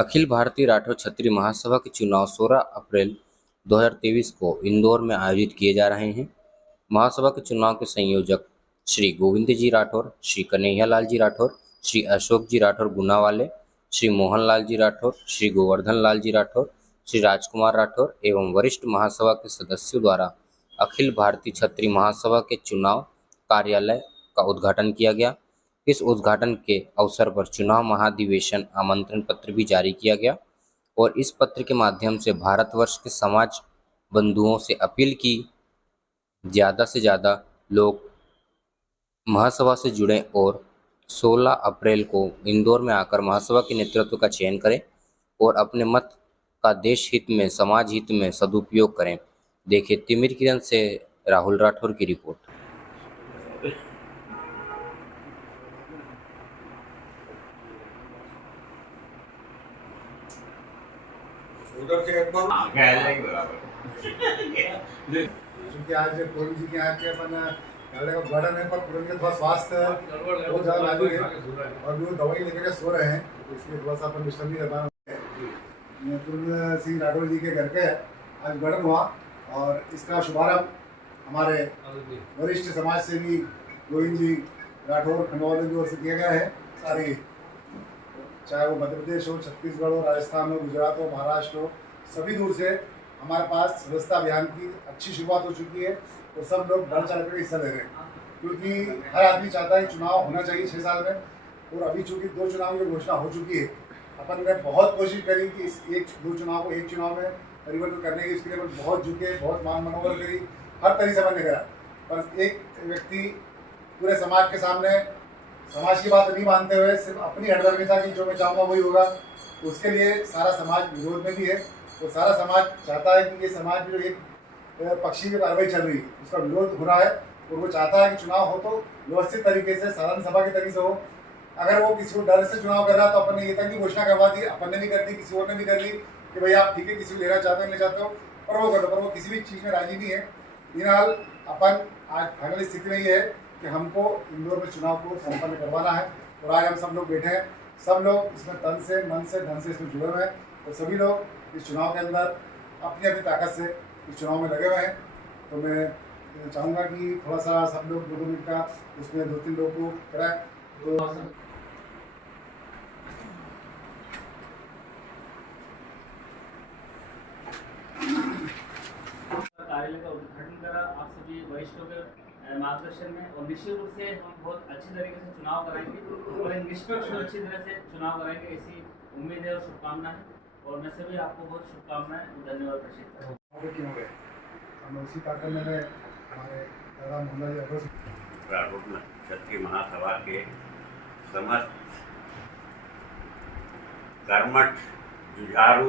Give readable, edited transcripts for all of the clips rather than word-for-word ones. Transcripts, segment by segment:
अखिल भारतीय राठौर क्षत्रिय महासभा के चुनाव 16 अप्रैल 2023 को इंदौर में आयोजित किए जा रहे हैं। महासभा के चुनाव के संयोजक श्री गोविंद जी राठौर, श्री कन्हैया लाल जी राठौर, श्री अशोक जी राठौर गुनावाले, श्री मोहन लाल जी राठौर, श्री गोवर्धन लाल जी राठौर, श्री राजकुमार राठौर एवं वरिष्ठ महासभा के सदस्यों द्वारा अखिल भारतीय क्षत्रिय महासभा के चुनाव कार्यालय का उद्घाटन किया गया। इस उद्घाटन के अवसर पर चुनाव महाधिवेशन आमंत्रण पत्र भी जारी किया गया और इस पत्र के माध्यम से भारतवर्ष के समाज बंधुओं से अपील की ज़्यादा से ज़्यादा लोग महासभा से जुड़ें और 16 अप्रैल को इंदौर में आकर महासभा के नेतृत्व का चयन करें और अपने मत का देश हित में, समाज हित में सदुपयोग करें। देखिए तिमिर किरण से राहुल राठौर की रिपोर्ट। उधर से एक बार क्योंकि आज कोविड जी के यहाँ के अपन का बर्डन है, पर पूरे का थोड़ा स्वास्थ्य बहुत ज़्यादा नाजुक है और भी वो दवाई लेकर के सो रहे हैं, तो इसलिए थोड़ा सा अपन डिस्टर्ब नहीं कर पा रहे। पूर्ण सिंह राठौर जी के घर पे आज बर्डन हुआ और इसका शुभारंभ हमारे वरिष्ठ समाज सेवी गोविंद जी राठौर खंडवा की ओर से किया गया है। सारी चाहे वो मध्य प्रदेश हो, छत्तीसगढ़ हो, राजस्थान हो, गुजरात हो, महाराष्ट्र हो, सभी दूर से हमारे पास सदस्यता अभियान की अच्छी शुरुआत हो चुकी है और सब लोग बढ़ चढ़ कर हिस्सा ले रहे हैं, क्योंकि हर आदमी चाहता है कि चुनाव होना चाहिए 6 साल में। और अभी चूँकि 2 चुनाव की घोषणा हो चुकी है, अपन ने बहुत कोशिश करी कि इस 2 चुनाव को 1 चुनाव में परिवर्तन करने की, इसके लिए बहुत झुके, बहुत मान मनोबल करी, हर तरीके से अपन ने करा। पर एक व्यक्ति पूरे समाज के सामने समाज की बात नहीं मानते हुए सिर्फ अपनी हड़बड़ी था कि जो मैं चाहूँगा वही होगा, उसके लिए सारा समाज विरोध में भी है और सारा समाज चाहता है कि ये समाज में जो एक पक्षी की कार्रवाई चल रही है उसका विरोध हो रहा है और वो चाहता है कि चुनाव हो तो व्यवस्थित तरीके से, साधारण सभा के तरीके से हो। अगर वो किसी को डर से चुनाव कर रहा है तो अपन ने ये तक की घोषणा करवा दी, अपन ने भी कर दी, किसी और ने भी कर दी कि भाई आप ठीक है किसी को लेना चाहते हो ले जाते हो, पर वो कर दो, पर वो किसी भी चीज़ में राजी नहीं है। फिलहाल अपन आज फाइनल स्थिति में ये है कि हमको इंदौर में चुनाव को संपन्न करवाना है और आज हम सब लोग बैठे हैं, सब लोग इसमें तन से, मन से, धन से इसमें जुड़े हुए हैं और सभी लोग इस चुनाव के अंदर अपनी अपनी ताकत से इस चुनाव में लगे हुए हैं। तो मैं चाहूँगा कि थोड़ा सा सब लोग 2 मिनट का उसमें 2-3 लोग को कराएं। तो कार्यालय का उद्घाटन करा आप सभी वरिष्ठों के मार्गदर्शन में, और निश्चित रूप से हम बहुत अच्छी तरीके से चुनाव कराएंगे और निष्पक्ष और अच्छी तरह से चुनाव कराएंगे, ऐसी उम्मीद है और शुभकामना है। और मैं सभी आपको बहुत शुभकामनाएं, धन्यवाद प्रेषित करता हूँ। हम उसी कार्यक्रम में हमारे दादा मोहन जी राठौर क्षत्रिय महासभा के समस्त कर्मठ, जुझारू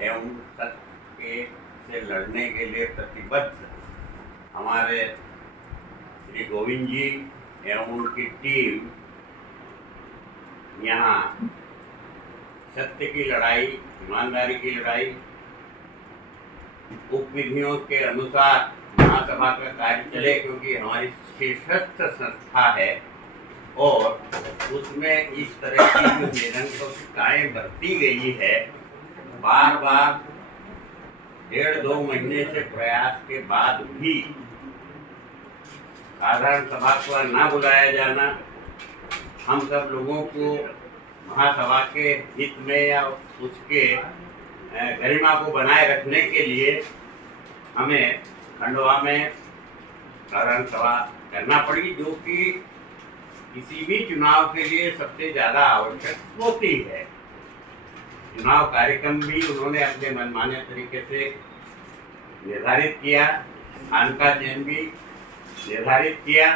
एवं सत्य से लड़ने के लिए प्रतिबद्ध हमारे श्री गोविंद जी एवं उनकी टीम यहाँ सत्य की लड़ाई, ईमानदारी की लड़ाई, उपविधियों के अनुसार महासभा का कार्य चले, क्योंकि हमारी शीर्षस्थ संस्था है और उसमें इस तरह की जो निरंकुशताएं बरती गई है, बार बार 1.5-2 महीने से प्रयास के बाद भी साधारण सभा को ना बुलाया जाना, हम सब लोगों को महासभा के हित में या उसके गरिमा को बनाए रखने के लिए हमें खंडवा में साधारण सभा करना पड़ी, जो कि किसी भी चुनाव के लिए सबसे ज़्यादा आवश्यक होती है। चुनाव कार्यक्रम भी उन्होंने अपने मनमाने तरीके से निर्धारित किया, स्थान का चयन भी निर्धारित किया,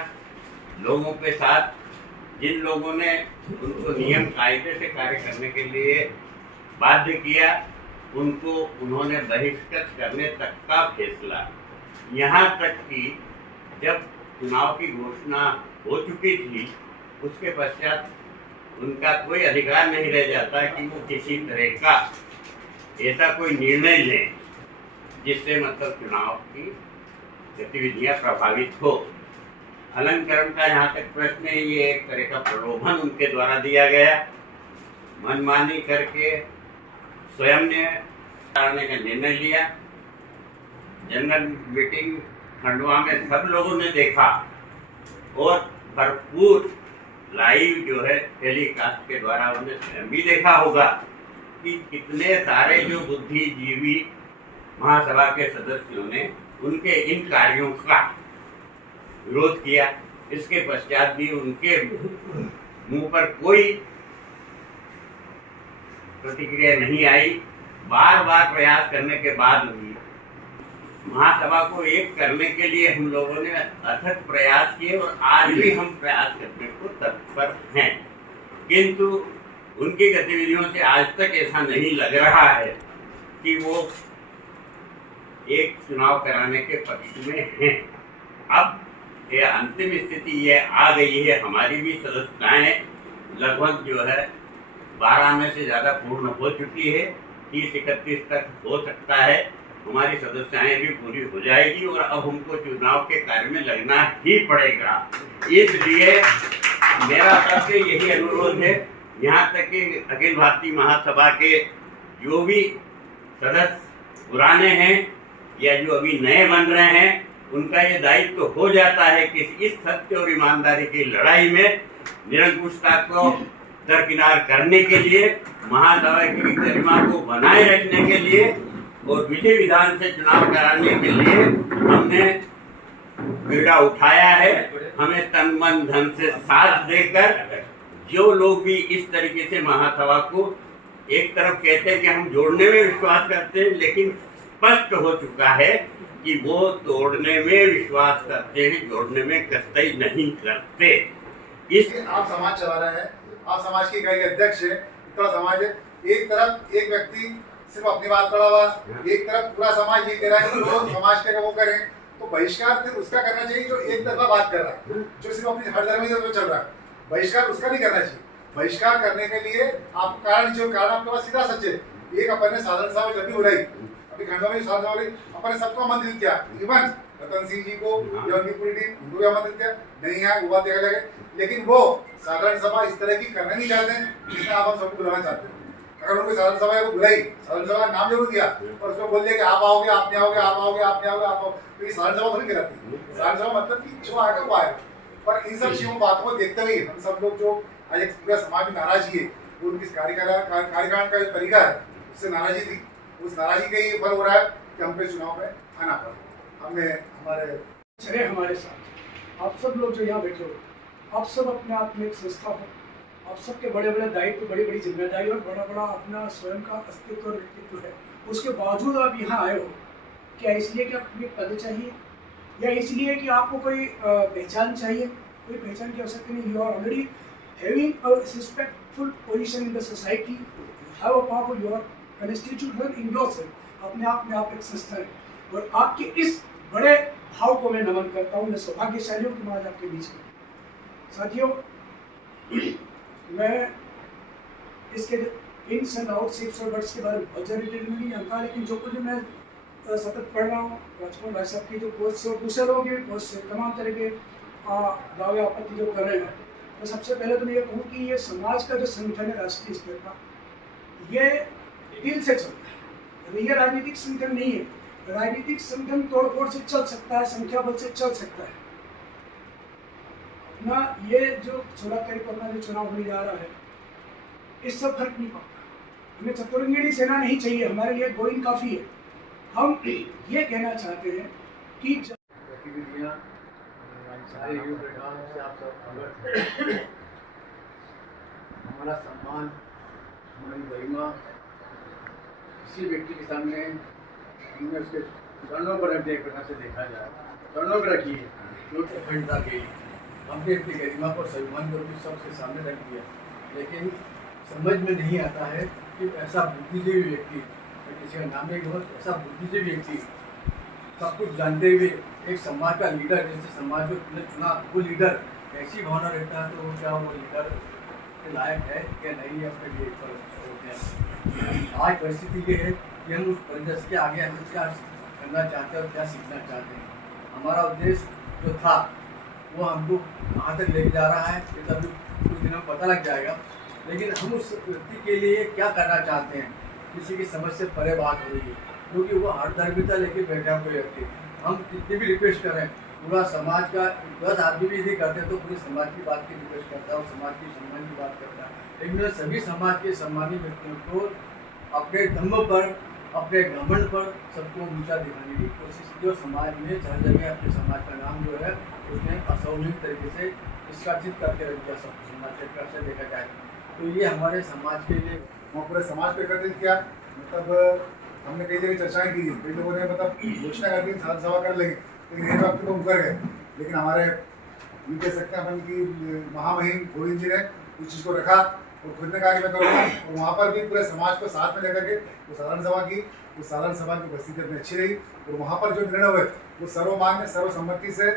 लोगों के साथ जिन लोगों ने उनको नियम कायदे से कार्य करने के लिए बाध्य किया, उनको उन्होंने बहिष्कृत करने तक का फैसला, यहाँ तक कि जब चुनाव की घोषणा हो चुकी थी उसके पश्चात उनका कोई अधिकार नहीं रह जाता कि वो किसी तरह का ऐसा कोई निर्णय लें जिससे मतलब चुनाव की गतिविधियां प्रभावित हो। अलंकरण का यहाँ तक प्रश्न है, ये एक तरह का प्रलोभन उनके द्वारा दिया गया, मनमानी करके स्वयं ने करने का निर्णय लिया। जनरल मीटिंग खंडवा में सब लोगों ने देखा और भरपूर लाइव जो है टेलीकास्ट के द्वारा उन्हें स्वयं भी देखा होगा कि कितने सारे जो बुद्धिजीवी महासभा के सदस्यों ने उनके इन कार्यों का विरोध किया। इसके पश्चात भी उनके मुंह पर कोई प्रतिक्रिया नहीं आई। बार बार प्रयास करने के बाद भी महासभा को एक करने के लिए हम लोगों ने अथक प्रयास किए और आज भी हम प्रयास करने को तत्पर हैं, किंतु उनकी गतिविधियों से आज तक ऐसा नहीं लग रहा है कि वो एक चुनाव कराने के पक्ष में हैं। अब ये अंतिम स्थिति ये आ गई है, हमारी भी सदस्यताएं लगभग जो है 12 में से ज़्यादा पूर्ण हो चुकी है। 30-31 तक हो सकता है हमारी सदस्यताएं भी पूरी हो जाएगी और अब हमको चुनाव के कार्य में लगना ही पड़ेगा। इसलिए मेरा सबसे यही अनुरोध है, यहाँ तक कि अखिल भारतीय महासभा के जो भी सदस्य पुराने हैं या जो अभी नए बन रहे हैं, उनका ये दायित्व तो हो जाता है कि इस सत्य और ईमानदारी की लड़ाई में निरंकुशता को दरकिनार करने के लिए, महासभा की गरिमा को बनाए रखने के लिए और विधि विधान से चुनाव कराने के लिए हमने बीड़ा उठाया है। हमें तन मन धन से साथ देकर जो लोग भी इस तरीके से महासभा को एक तरफ कहते हैं कि हम जोड़ने में विश्वास करते हैं, लेकिन स्पष्ट हो चुका है कि वो तोड़ने में विश्वास करते हैं, जोड़ने में कतई नहीं करते। इस आप समाज चला रहे हैं, आप समाज के कई अध्यक्ष हैं, इतना समाज है, एक तरफ एक व्यक्ति सिर्फ अपनी बात पड़ा हुआ, एक तरफ पूरा समाज ये कह रहा है कि लोग समाज के वो करें, तो बहिष्कार फिर उसका करना चाहिए जो एक तरफा बात कर रहा है, जो सिर्फ अपनी हरदर्मी में चल रहा है। बहिष्कार उसका नहीं करना चाहिए। बहिष्कार करने के लिए आपको कारण जो कारण आपके पास सीधा सच है। एक अपन ने साधारण सभा जब भी बुलाई, अभी खंडवा में साधारण सभा अपन ने सबको आमंत्रित किया, इवन रतन सिंह जी को या उनकी पूरी टीम उनको भी आमंत्रित किया, नहीं है वो बात देखा लगे, लेकिन वो साधारण सभा इस तरह की करना नहीं चाहते जिसमें आप हम सबको बुलाना चाहते हैं। अगर उनको साधारण सभा को बुलाई, साधारण सभा का नाम जरूर दिया और उसको बोल दिया कि आप आओगे, आप नहीं आओगे, आप आओगे, आप नहीं आओगे, आप आओ, तो ये साधारण सभा थोड़ी कहलाती। साधारण सभा मतलब कि जो आएगा वो आएगा। पर इन सब चीजों बातों को देखते हुए हम सब लोग जो आज एक पूरा समाज में नाराजगी है, वो उनकी कार्यकाल का जो तरीका है उससे नाराजगी थी, उस नाराजगी का ही फल हो रहा है कि हमको चुनाव में आना पड़ा। हमने हमारे चले हमारे साथ आप सब लोग जो यहाँ बैठे हो, आप सब अपने आप में एक संस्था हो, आप सबके बड़े बड़े दायित्व, बड़ी बड़ी जिम्मेदारी और बड़ा बड़ा अपना स्वयं का अस्तित्व और व्यक्तित्व है, उसके बावजूद आप यहाँ आए हो। क्या इसलिए कि आपको कोई पद चाहिए या इसलिए कि आपको कोई पहचान चाहिए? कोई पहचान की आवश्यकता नहीं। You are already having a respectful position in the society, have a power, you are constitute in yourself. अपने आप में आप एक संस्था है और आपके इस बड़े भाव को मैं नमन करता हूँ। मैं सौभाग्यशाली हूँ कि मैं आज आपके बीच में। साथियों, मैं इसके इन्स एंड आउट्स और वर्ड्स के बारे में बहुत ज़्यादा डिटेल में नहीं जानता, लेकिन जो कुछ मैं सतत पढ़ रहा हूँ, राजकुमार भाई साहब की जो पोस्ट और दूसरे लोगों की भी पोस्ट से तमाम तरह के दावे आपत्ति जो कर रहे हैं, तो सबसे पहले तो मैं ये कहूँ कि ये समाज का जो संगठन है राष्ट्रीय स्तर का, ये दिल से चलता है। ये राजनीतिक संगठन नहीं है। राजनीतिक संगठन तोड़फोड़ से चल सकता है, संख्या बल से चल सकता है ना। ये जो 16 तारीख को अपना जो चुनाव होने जा रहा है, इससे फर्क नहीं पड़ता। हमें चतुरंगिणी सेना नहीं चाहिए, हमारे लिए गोविंद काफ़ी है। हम ये कहना चाहते हैं कि गतिविधियाँ सारे युग से आप सब अवगत, हमारा सम्मान, हमारी गरिमा किसी व्यक्ति के सामने हमने उसके चरणों पर एक प्रकार से देखा जाए, चरणों पर रखी है, जो अखंडता के लिए हमने अपनी गरिमा को सम्मान को भी सबके सामने रख दिया। लेकिन समझ में नहीं आता है कि ऐसा बुद्धिजीवी व्यक्ति, किसी का नाम नहीं हो, ऐसा बुद्धिजीवी व्यक्ति सब कुछ जानते हुए एक समाज का लीडर, जैसे समाज को चुना वो लीडर ऐसी भावना रहता है, तो क्या वो लीडर के लायक है क्या नहीं है, अपने लिए होते हैं। आज परिस्थिति ये है कि हम उस परिदृश्य के आगे हम क्या करना चाहते हैं और क्या सीखना चाहते हैं। हमारा उद्देश्य जो था वो हमको कहाँ तक लेके जा रहा है ये तभी कुछ दिनों में पता लग जाएगा। लेकिन हम उस व्यक्ति के लिए क्या करना चाहते हैं किसी की समझ से परे बात हो रही है, क्योंकि वो हर धार्मिकता लेके बैठे हैं कोई व्यक्ति। हम कितनी भी रिक्वेस्ट करें, पूरा समाज का 10 आदमी भी यदि करते हैं तो पूरे समाज की बात की रिक्वेस्ट करता है और समाज की सम्मान की बात करता है। लेकिन सभी समाज के सम्मानित व्यक्तियों को अपने दम पर, अपने घमंड पर सबको ऊंचा दिखाने की कोशिश की और समाज में हर जगह अपने समाज का नाम जो है उसने असंविधानिक तरीके से निष्कासित करके रख दिया सब समाज के से देखा जाए तो ये हमारे समाज के लिए वहाँ पूरे समाज को एकत्रित किया। मतलब हमने कई जगह चर्चाएं की, कई लोगों ने मतलब घोषणा कर दी, साधारण सभा कर लगे, लेकिन एक वक्त को मुकर गए। लेकिन हमारे ये कह सकते हैं अपन की महामहिम गोविंद जी ने इस चीज़ को रखा और खुद ने कहा कि मैं करूँगा। और वहाँ पर भी पूरे समाज को साथ में लेकर के वो साधारण सभा की, उस साधारण सभा की उपस्थिति अपनी अच्छी रही और वहाँ पर जो निर्णय हुए वो सर्वमान्य सर्वसम्मति से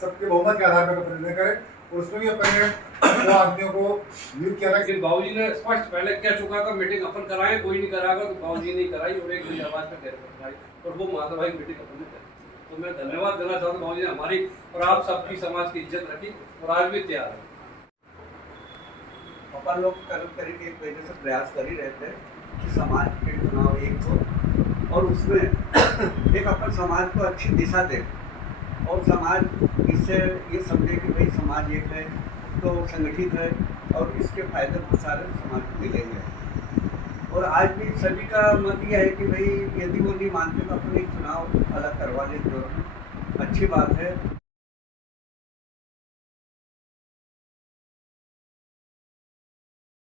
सबके बहुमत के आधार पर निर्णय करें। और उसमें भी अपने 2 आदमियों को नियुक्त किया था। लेकिन बाबूजी ने स्पष्ट पहले कह चुका था मीटिंग अपन कराएं, कोई नहीं कराएगा, तो बाबूजी नहीं कराई और एक आवाज में कराई और वो माधव मीटिंग अपन ने करी। तो मैं धन्यवाद देना चाहता हूँ बाबूजी ने हमारी और आप सबकी समाज की इज्जत रखी और आज भी तैयार है। अपन लोग करीब एक महीने से प्रयास कर ही रहते हैं कि समाज के चुनाव एक हो और उसमें एक अपन समाज को अच्छी दिशा दें और समाज इससे ये समझे कि भाई समाज एक है तो संगठित है और इसके फायदे बहुत सारे समाज को मिलेंगे। और आज भी सभी का मत यह है कि भाई यदि वो नहीं मानते तो अपन एक चुनाव अलग करवा लें, तो अच्छी बात है।